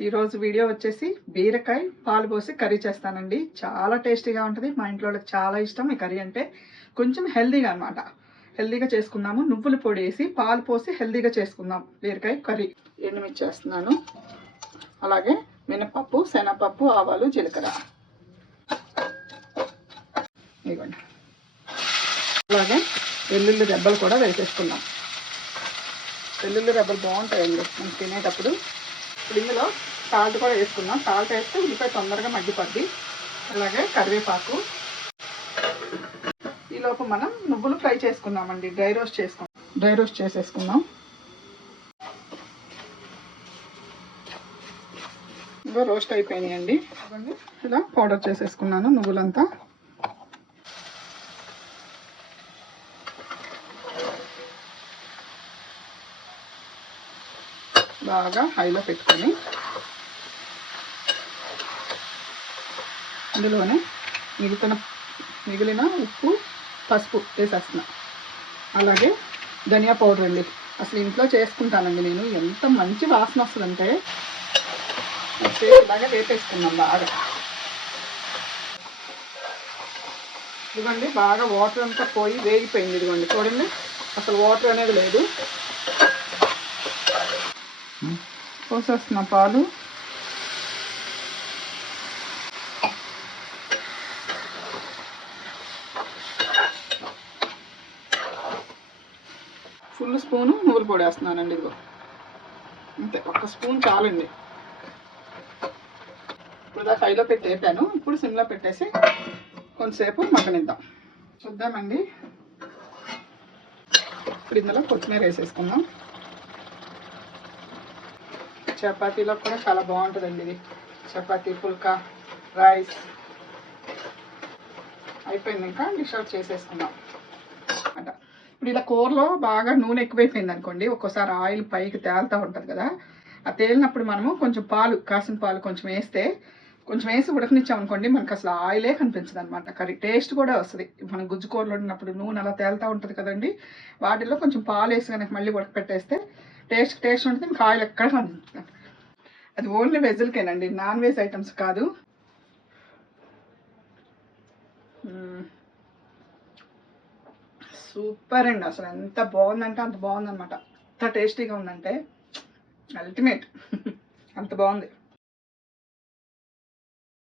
ఈరోజు వీడియో వచ్చేసి బీరకాయ పాలు పోసి కర్రీ చేస్తానండి. చాలా టేస్టీగా ఉంటుంది. మా ఇంట్లో వాళ్ళకి చాలా ఇష్టం ఈ కర్రీ అంటే. కొంచెం హెల్దీగా అనమాట హెల్దీగా చేసుకుందాము. నువ్వుల పొడి వేసి పాలు పోసి హెల్దీగా చేసుకుందాం. బీరకాయ కర్రీ ఎండుమిర్చి చేస్తున్నాను అలాగే మినపప్పు శనగపప్పు ఆవాలు జీలకర్ర. ఇవ్వండి అలాగే వెల్లుల్లి దెబ్బలు కూడా వేసేసుకుందాం. వెల్లుల్లి రెబ్బలు బాగుంటాయండి. మనం తినేటప్పుడు. ఇప్పుడు ఇందులో సాల్ట్ కూడా వేసుకుందాం. సాల్ట్ వేస్తే ఉల్లిపాయ తొందరగా మగ్గిపోద్ది. అలాగే కరివేపాకు. ఈలోపు మనం నువ్వులు ఫ్రై చేసుకుందామండి. డ్రై రోస్ట్ చేసుకుందాం. డ్రై రోస్ట్ చేసేసుకుందాం. ఇంకా రోస్ట్ అయిపోయినాయండి. ఇలా పౌడర్ చేసేసుకున్నాను నువ్వులంతా. బాగా హైలో పెట్టుకొని అందులోనే మిగిలిన మిగిలిన ఉప్పు పసుపు వేసేస్తున్నా. అలాగే ధనియా పౌడర్ అండి. అసలు ఇంట్లో చేసుకుంటానండి నేను. ఎంత మంచి వాసన వస్తుందంటే ఇలాగే వేపేసుకున్నాం బాగా. ఇదిగోండి బాగా వాటర్ అంతా పోయి వేగిపోయింది ఇదిగోండి. చూడండి అసలు వాటర్ అనేది లేదు. పోసేస్తున్న పాలు. ఫుల్ స్పూను నువ్వులు పొడి వేస్తున్నానండి ఇదిగో. అంతే ఒక్క స్పూన్ చాలండి. ఇప్పుడు దాకా హైలో పెట్టి వేపాను ఇప్పుడు సిమ్లో పెట్టేసి కొంతసేపు మగ్గనిద్దాం. చూద్దామండి. ఇప్పుడు ఇందులో కొత్తిమీర వేసేసుకుందాం. చపాతీలో కూడా చాలా బాగుంటుందండి ఇది. చపాతీ పుల్కా రైస్. అయిపోయింది ఇంకా డిష్ అవుట్ చేసేసుకుందాం. అంట. ఇప్పుడు ఇలా కూరలో బాగా నూనె ఎక్కువైపోయింది అనుకోండి ఒక్కోసారి ఆయిల్ పైకి తేలుతూ ఉంటుంది కదా ఆ తేలినప్పుడు మనము కొంచెం పాలు కాసిన పాలు కొంచెం వేస్తే కొంచెం వేసి ఉడకనిచ్చాం అనుకోండి మనకు అసలు ఆయిలే కనిపించదు అనమాట కర్రీ టేస్ట్ కూడా వస్తుంది. మనం గుజ్జు కూరలో ఉన్నప్పుడు నూనె అలా తేలుతూ ఉంటుంది కదండి వాటిల్లో కొంచెం పాలు వేసి కనుక మళ్ళీ ఉడకపెట్టేస్తే టేస్ట్ టేస్ట్ ఉంటుంది మీకు ఆయిల్ ఎక్కడ కనిపిస్తుంది అది ఓన్లీ వెజ్లకేనండి నాన్ వెజ్ ఐటమ్స్ కాదు. సూపర్ అండి అసలు ఎంత బాగుందంటే అంత బాగుందన్నమాట. ఎంత టేస్టీగా ఉందంటే అల్టిమేట్. అంత బాగుంది.